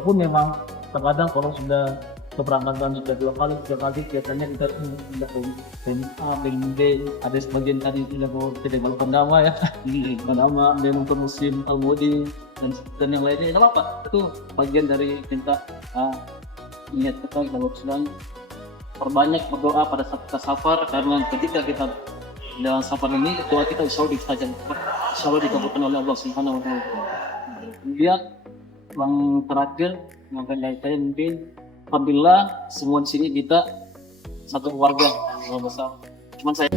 walaupun memang terkadang kalau sudah keberangkatan sudah 2 kali 3 kali biasanya kita harus pindah ke tim A, tim B, ada sebagian tadi pindah ke tidak balap Pandama ya, Pandama, dia nonton musim Almudi dan yang lainnya, nggak apa-apa, itu bagian dari minta niat kita kalau sedang perbanyak berdoa pada saat kita safar, karena ketika kita dalam safar ini doa kita insya Allah dikabulkan oleh Allah Subhanahu wa Ta'ala. Kemudian yang terakhir yang saya mungkin apabila semua di sini kita satu keluarga besar, cuman saya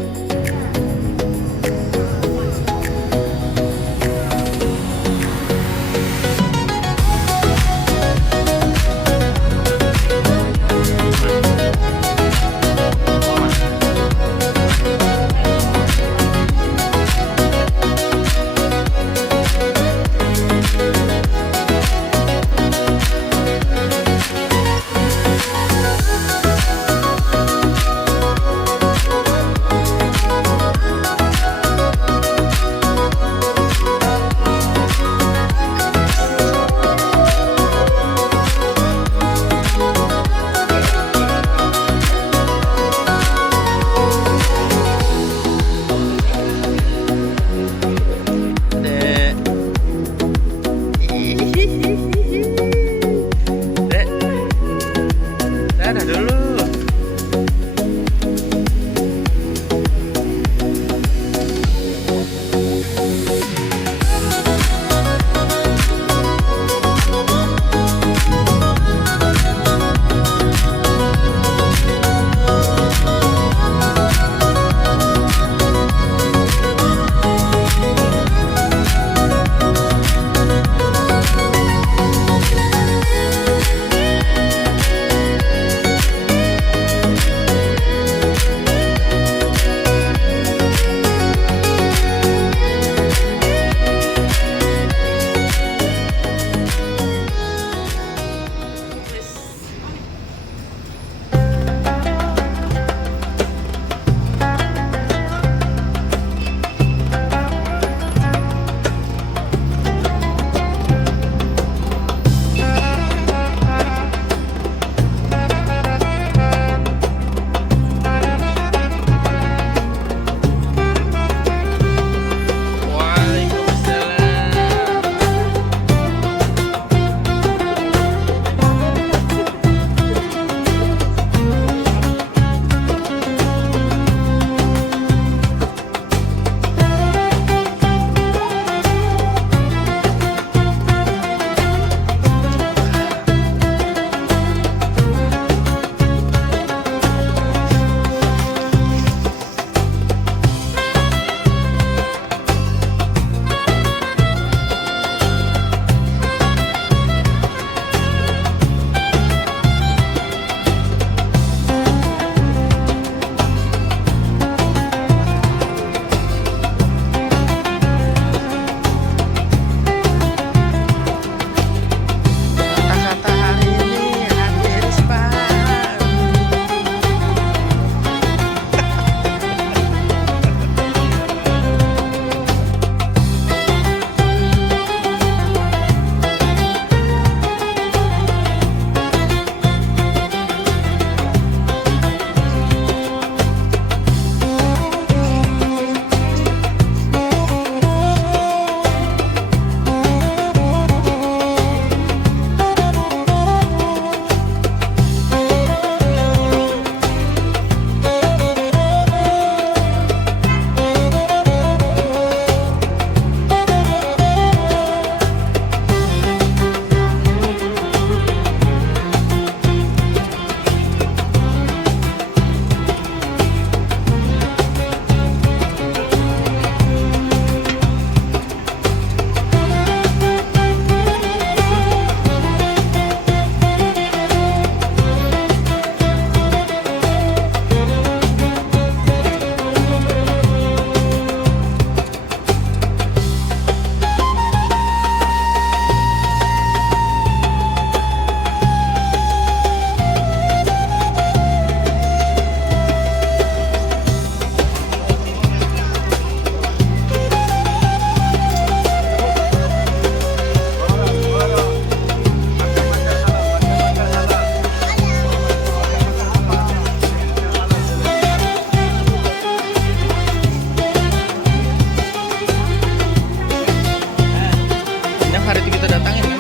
kita datangin kan?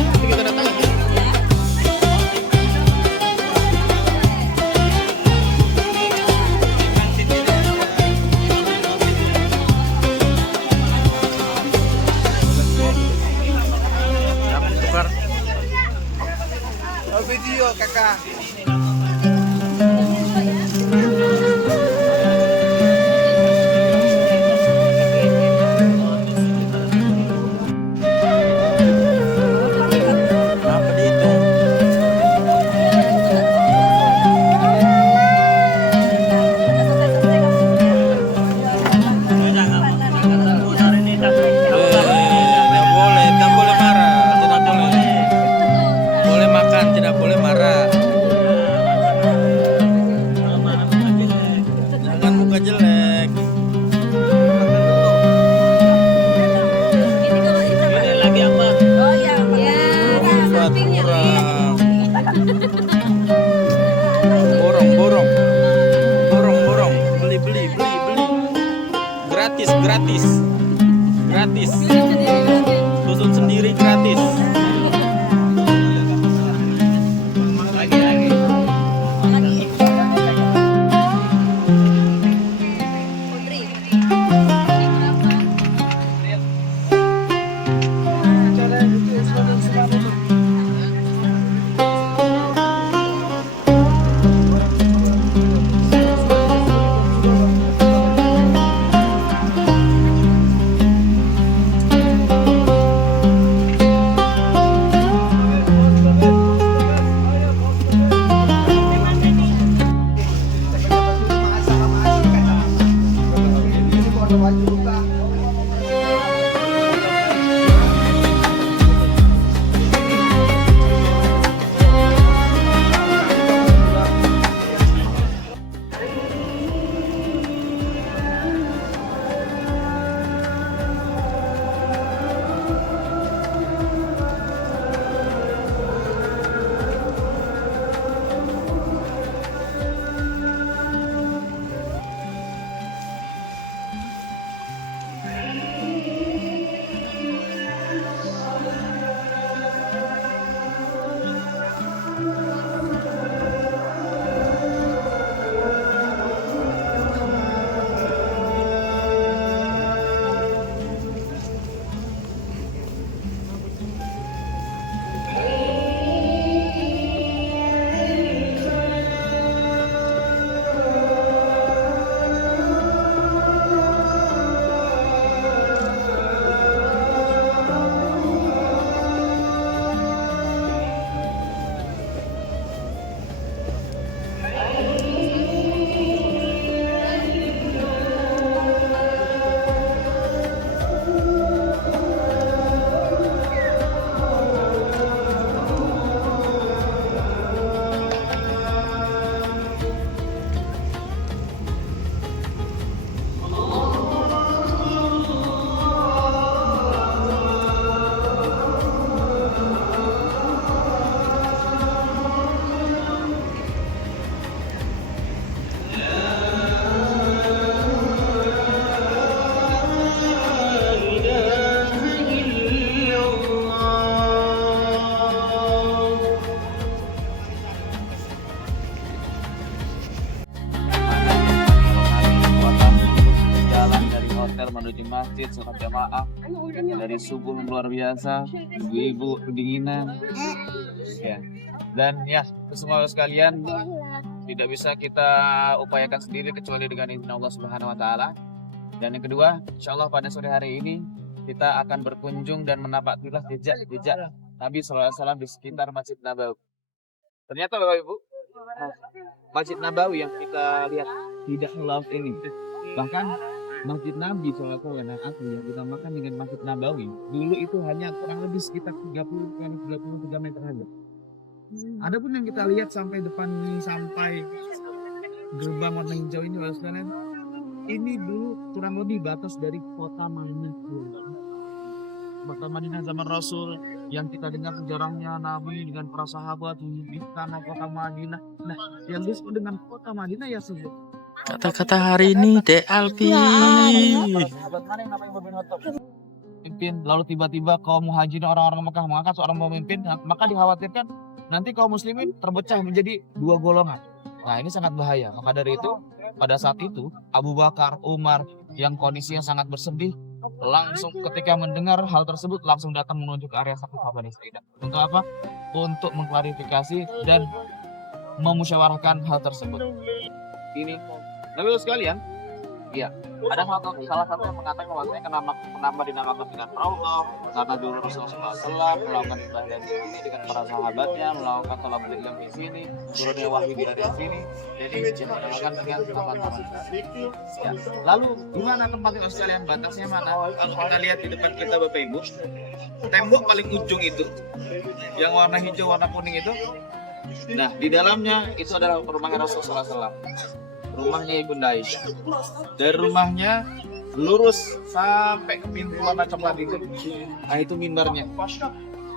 Nanti kita datangin kan? Tukar. Oh, video kakak. Apa dihitung? Tidak boleh, tidak boleh marah, tidak boleh. Boleh makan, tidak boleh marah. Jangan muka jelek. Ini lagi apa? Oh ya, Buat kurang. Borong, borong. Borong, borong. Beli, beli, beli, beli. Gratis, gratis. Gratis. Susun sendiri gratis. Lagi. menuju masjid sholat jamaah dari subuh luar biasa, ibu-ibu kedinginan ya. Dan ya semua sekalian tidak bisa kita upayakan sendiri kecuali dengan izin Allah Subhanahu wa taala. Dan yang kedua, insyaallah pada sore hari ini kita akan berkunjung dan menapaktilah jejak-jejak Nabi sallallahu alaihi wasallam di sekitar Masjid Nabawi. Ternyata Bapak Ibu, Masjid Nabawi yang kita lihat tidak melaut ini, bahkan Masjid Nabi SAW yang asli yang dinamakan dengan Masjid Nabawi dulu itu hanya kurang lebih sekitar 33 meter saja. Adapun yang kita lihat sampai depan ini, sampai gerbang warna hijau ini, ini dulu kurang lebih batas dari kota Madinah. Kota Madinah zaman Rasul yang kita dengar sejarahnya Nabi dengan para sahabat di tanah kota Madinah. Nah, yang disebut dengan kota Madinah ya sebut Kata-kata hari ini Dek Alpi. sahabat mana yang namanya Ibnu bin Khattab? pemimpin, lalu tiba-tiba kaum muhajirin orang-orang Mekah mengangkat seorang pemimpin, maka dikhawatirkan nanti kaum muslimin terpecah menjadi dua golongan. Nah, ini sangat bahaya. Maka dari itu, pada saat itu Abu Bakar, Umar yang kondisinya sangat bersedih, langsung ketika mendengar hal tersebut langsung datang menuju ke area Saqifah Bani Sa'idah. Untuk apa? Untuk mengklarifikasi dan memusyawarahkan hal tersebut. Ini, Nabi sekalian, iya, ada salah satu yang mengatakan bahwasanya kenapa dinamakan dengan Allah, karena dulu Rasulullah SAW melakukan ibadah di sini dengan para sahabatnya, melakukan sholat berjam di sini, turunnya wahyu di area sini, jadi dinamakan dengan tempat-tempat. Ya. Lalu gimana tempatnya sekalian, batasnya mana? Kalau kita lihat di depan kita Bapak Ibu, tembok paling ujung itu, yang warna hijau, warna kuning itu, nah di dalamnya itu adalah rumahnya Rasulullah SAW. Rumahnya Ibunda Aisyah. Dari rumahnya lurus sampai ke pintu warna coklat itu. Nah, itu mimbarnya.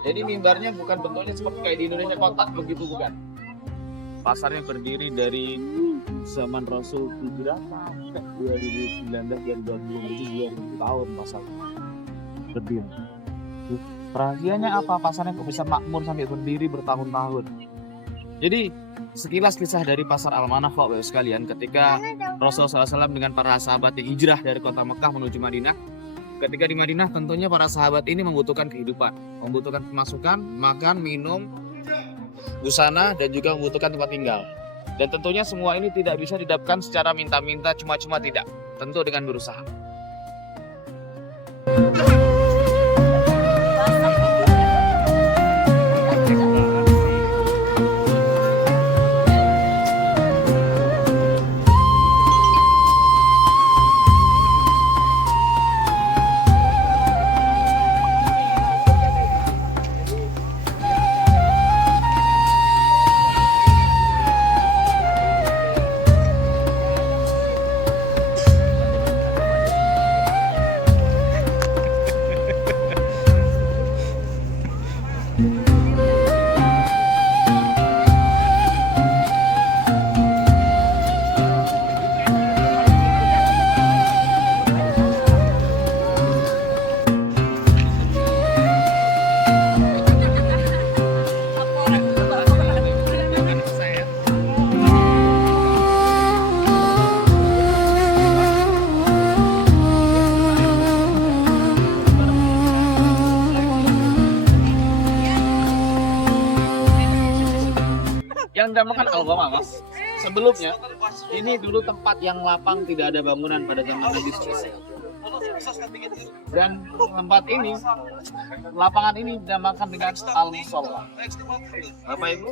Jadi mimbarnya bukan bentuknya seperti kayak di Indonesia kotak begitu, bukan. Pasarnya berdiri dari zaman Rasul Hijrah sampai 2019 dan 2020 tahun pasarnya berdiri. Rahasianya apa? Pasarnya kok bisa makmur sampai berdiri bertahun-tahun. Jadi sekilas kisah dari pasar Al-Manaf Bapak sekalian, ketika Rasulullah SAW dengan para sahabat yang hijrah dari kota Mekah menuju Madinah. Ketika di Madinah tentunya para sahabat ini membutuhkan kehidupan, membutuhkan pemasukan, makan, minum, busana, dan juga membutuhkan tempat tinggal. Dan tentunya semua ini tidak bisa didapatkan secara minta-minta, cuma-cuma tidak. Tentu dengan berusaha. Yang dinamakan Al-Ghamam, Mas. Sebelumnya, ini dulu tempat yang lapang, tidak ada bangunan pada zaman Nabi SAW. Dan tempat ini, lapangan ini dinamakan dengan Al-Musolla. Bapak Ibu,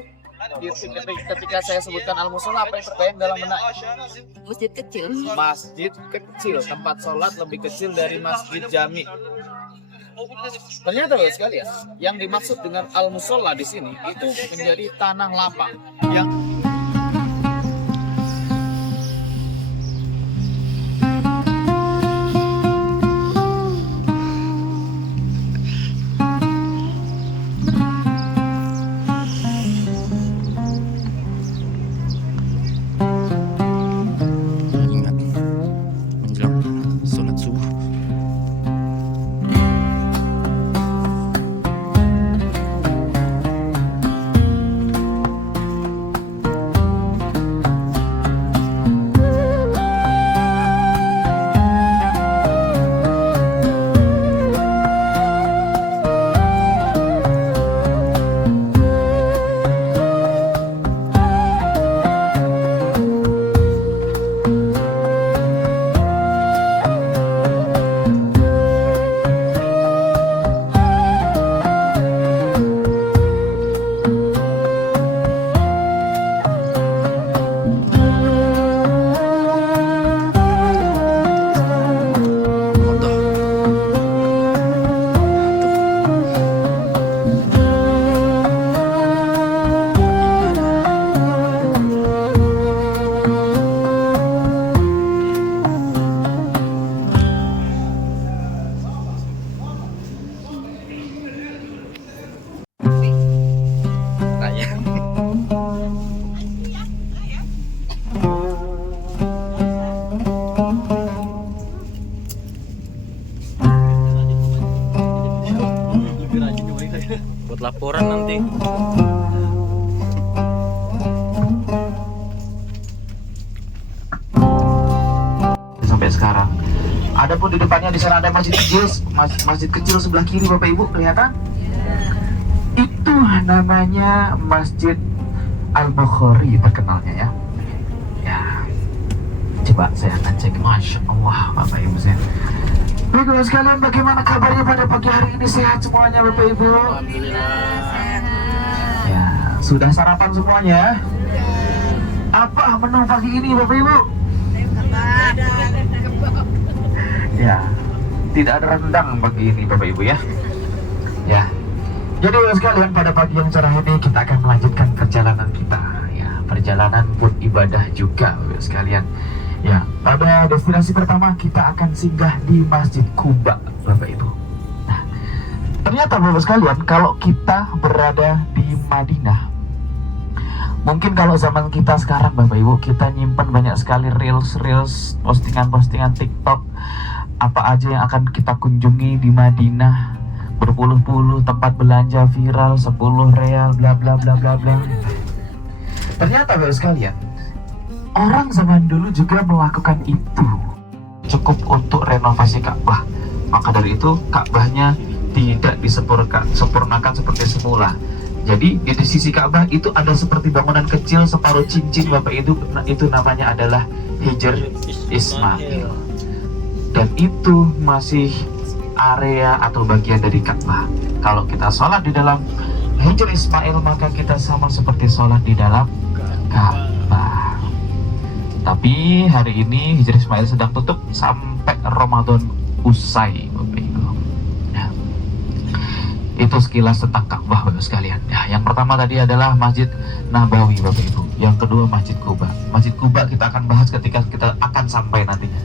ketika saya sebutkan Al-Musolla, apa yang terbayang dalam benak? Masjid kecil. Masjid kecil, tempat sholat lebih kecil dari masjid jami. Ternyata Bapak sekalian, yang dimaksud dengan al-musolla di sini itu menjadi tanah lapang yang Ingat menjelang sholat subuh. buat laporan nanti. Sampai sekarang. Adapun di depannya di sana ada masjid kecil, masjid kecil sebelah kiri Bapak Ibu kelihatan? Itu namanya Masjid Al-Bukhari terkenalnya ya. Ya, coba saya akan cek. Masya Allah Bapak Ibu saya. Baiklah sekalian, bagaimana kabarnya pada pagi hari ini? Sehat semuanya Bapak Ibu? Ya, sudah sarapan semuanya? Apa menu pagi ini Bapak Ibu? Ya, tidak ada rendang pagi ini Bapak Ibu ya. Ya. Jadi sekalian, pada pagi yang cerah ini kita akan melanjutkan perjalanan kita ya, perjalanan pun ibadah juga Bapak sekalian. Ya, pada destinasi pertama kita akan singgah di Masjid Quba Bapak Ibu. Nah, ternyata Bapak sekalian, kalau kita berada di Madinah, mungkin kalau zaman kita sekarang Bapak Ibu, kita nyimpan banyak sekali reels, postingan TikTok, apa aja yang akan kita kunjungi di Madinah, berpuluh-puluh tempat belanja viral, 10 real, bla bla bla bla bla. Ternyata Bapak sekalian, orang zaman dulu juga melakukan itu, cukup untuk renovasi Ka'bah. Maka dari itu Ka'bahnya tidak disempurnakan seperti semula. Jadi di sisi Ka'bah itu ada seperti bangunan kecil separuh cincin Bapak itu namanya adalah Hijr Ismail. Dan itu masih area atau bagian dari Ka'bah. Kalau kita sholat di dalam Hijr Ismail, maka kita sama seperti sholat di dalam Ka'bah. Tapi hari ini Hijr Ismail sedang tutup sampai Ramadan usai Bapak Ibu. Ya. Itu sekilas tentang Ka'bah Bapak sekalian. Ya, yang pertama tadi adalah Masjid Nabawi Bapak Ibu. Yang kedua Masjid Quba. Masjid Quba kita akan bahas ketika kita akan sampai nantinya.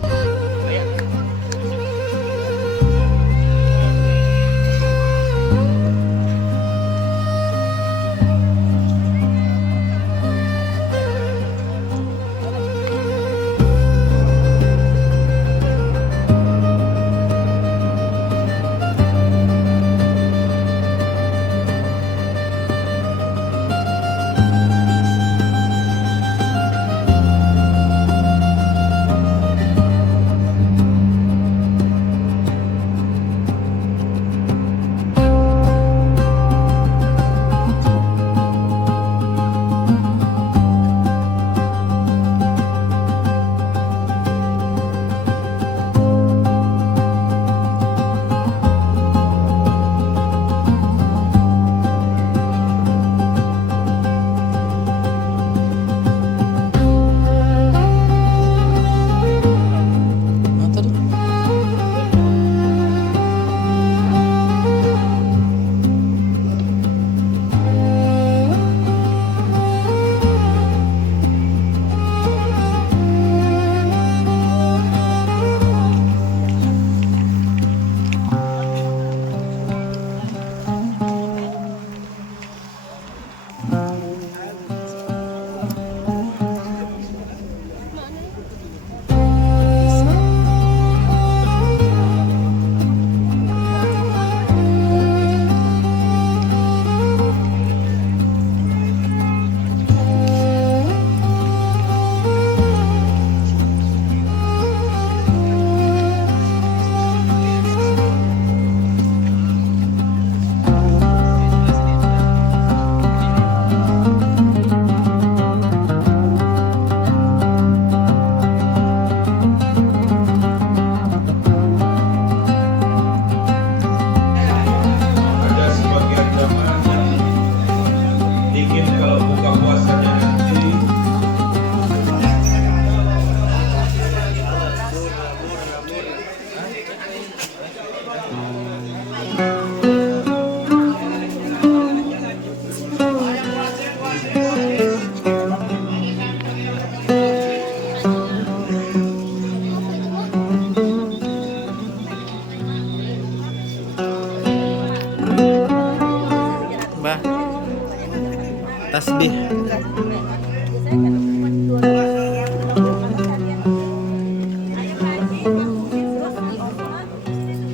tasbih.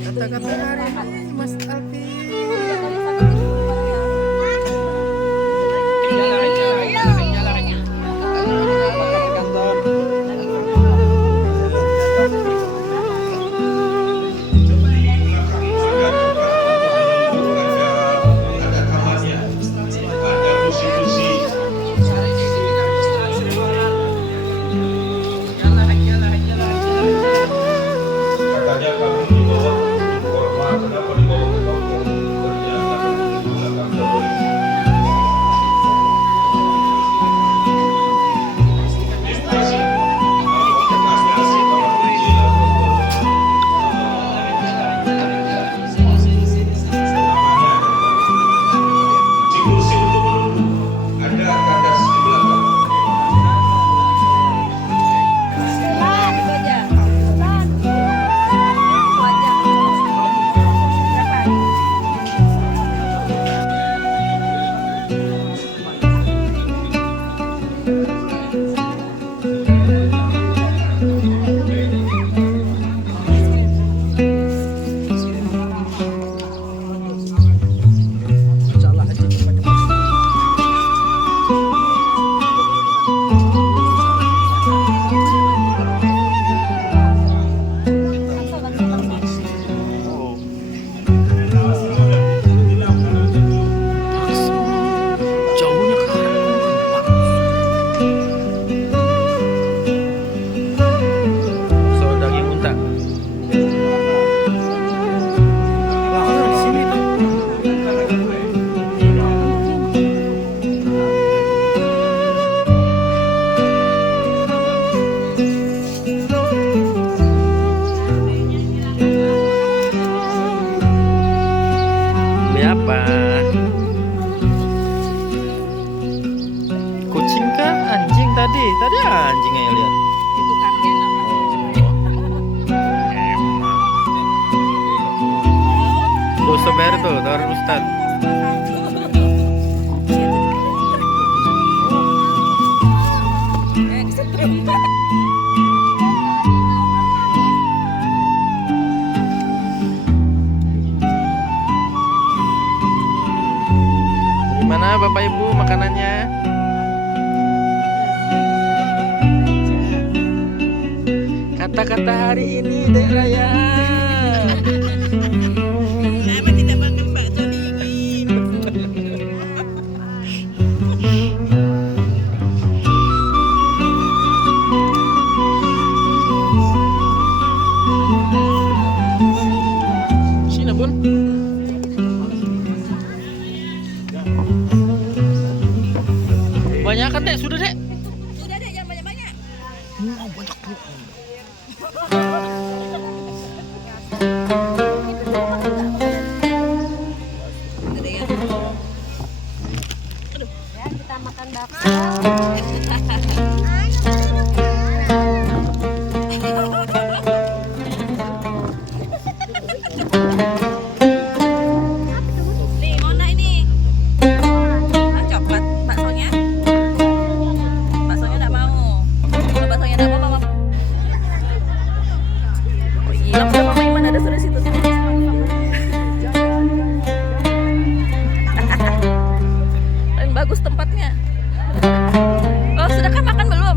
Kata-kata hari ini Mas Alfi. Gimana Bapak Ibu makanannya? Kata-kata hari ini Dek Raya. Kenapa tidak makan bakso dingin? Sini Bun. Banyak kan Dek? Sudah Dek? Sudah deh, jangan banyak-banyak. Gede ya. Ya, kita makan bakso. Nih, Mona ini. Ah, coklat baksonya. Baksonya enggak mau. Kalau baksonya enggak mau, Mama. Oh, hilang udah Mama Iman ada sudah situ. Dan bagus tempatnya. Oh, sudah kan makan belum?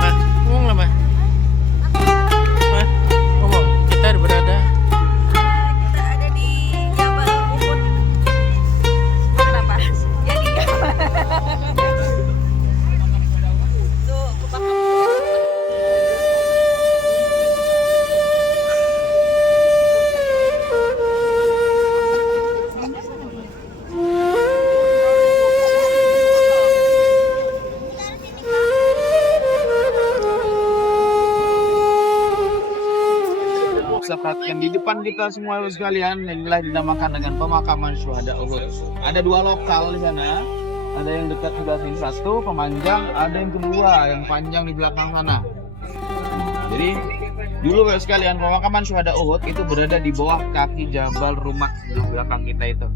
Mah, ngomong lah Mah. Mah, ngomong. Kita berada. Kita ada di Jabal Uhud. Kenapa? Jadi tuh kebakar. Bisa perhatikan di depan kita semua sekalian, inilah dinamakan dengan pemakaman syuhada Uhud. Ada dua lokal di sana, ada yang dekat sebelah sini satu pemanjang, ada yang kedua yang panjang di belakang sana. Jadi dulu guys sekalian, pemakaman syuhada Uhud itu berada di bawah kaki jabal rumah di belakang kita itu.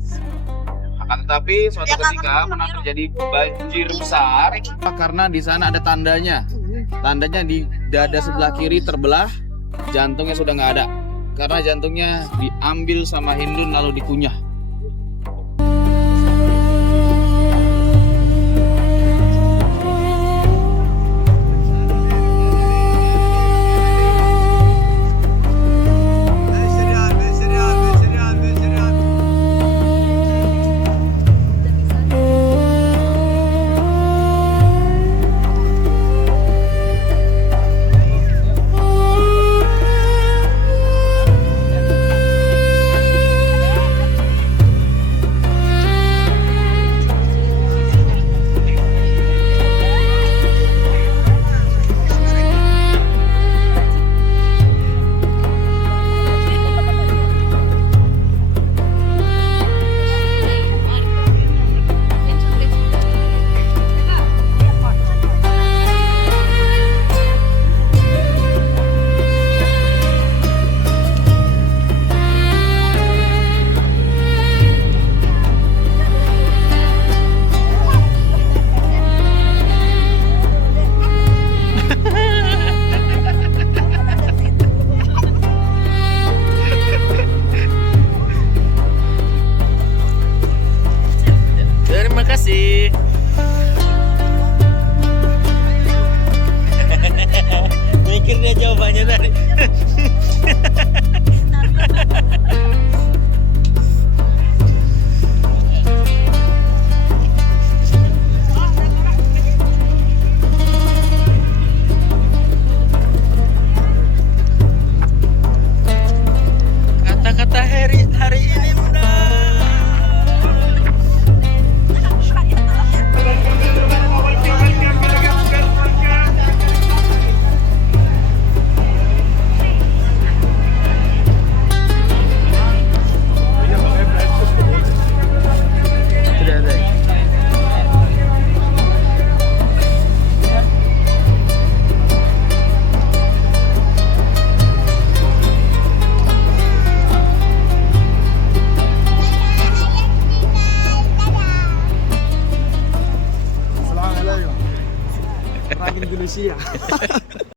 Akan tetapi suatu ketika pernah terjadi banjir besar karena di sana ada tandanya. Tandanya di dada sebelah kiri terbelah, jantungnya sudah nggak ada. Karena jantungnya diambil sama Hindun lalu dikunyah. Terima kasih. Mikir dia jawabannya tadi. Kata-kata hari ini benar. Rusia.